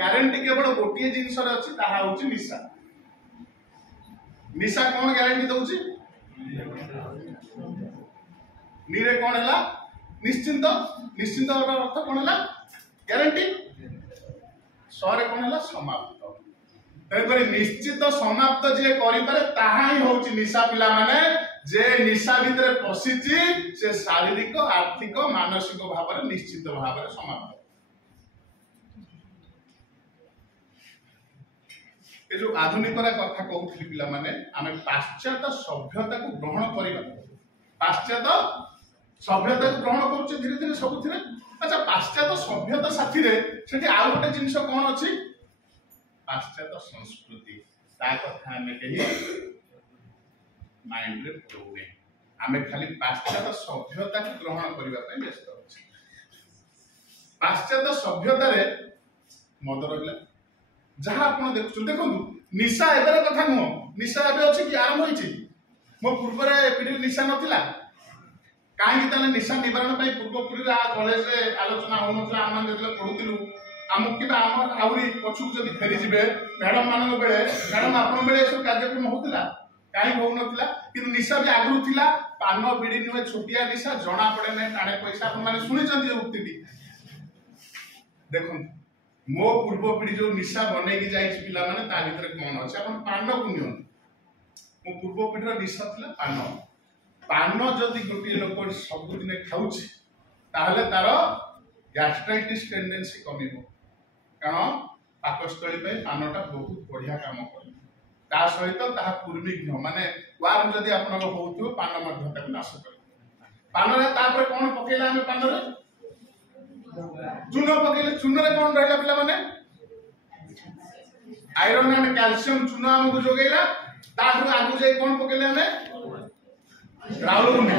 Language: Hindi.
ग्यारंटी केवल गोटे जिनस अच्छी ताहा होची निशा। निशा कौन ग्यारंटी दउची नीरे कौन है निश्चिंत निश्चिंत अर्थ कौन है ग्यारंटी सरे कौन है समाप्त तेणुक निश्चित समाप्त जे करें ताहा ही होची निशा पिला माने जे निशा भितर पशिची से शारीरिक आर्थिक मानसिक भाव में निश्चित भाव में समाप्त। ये जो आधुनिकता कथा कहूली पिला माने आमे पाश्चात्य सभ्यता को ग्रहण करबा पाश्चात्य सभ्यता को ग्रहण करूचे धीरे धीरे सबुथिरे। अच्छा पाश्चात्य सभ्यता साथी रे सेठी आ गोटे जिंस कोन अछि पाश्चात्य संस्कृति ता कथा हमें कही माइंड रे पड़ुए आमे खाली पाश्चात्य सभ्यता को ग्रहण करबा पय व्यस्त अछि। पाश्चात्य सभ्यता रे मद रहिला जहाँ आप देखु निशा एबार कथा नुह निशा एबे अछि कि आरंभ होइछि मो पूर्व पीढ़ी निशा नथिला कहीं ताने निशा निवारण पई पूर्व पीढ़ी कॉलेज रे आलोचना होनथला आम जतले पढुतिलु आमु किबा आम आउरी पछु जदि फेरी जिबे मैडम मानन बेले मैडम आपन बेले सब कार्यक्रम होतला काई होनथला कि निशा भी आगु थिला पान बीड़ी नुहे छोटिया निशा जणा पड़े नै टाणे पैसा आपन माने सुनि चंदी उक्तिटी देखन मो पूर्व पीढ़ी जो निशा बने की जाई पिला माने ता भीतर कोन अछि अपन पान को नियम मो पूर्व पीढ़ी निशा थिला पान पान जदि गोटे लोक सब दिन खाउछि ताहले तार गैस्ट्राइटिस टेंडेंसी कमिबो कारण पाकस्थली पे पानटा बहुत बढ़िया काम करे ता सहित ताहा पूर्विघ्न माने वार जदि आपन होउथो पान मध्यता को नाश करे पान रे तापर कोन पकेला हम पान रे चून पकेले चून रे कोन रहला पिला माने आयरन एंड कैल्शियम चून हमको जोगेला ताहरु आगु जाई कोन पकेले हमें राउल गुंडा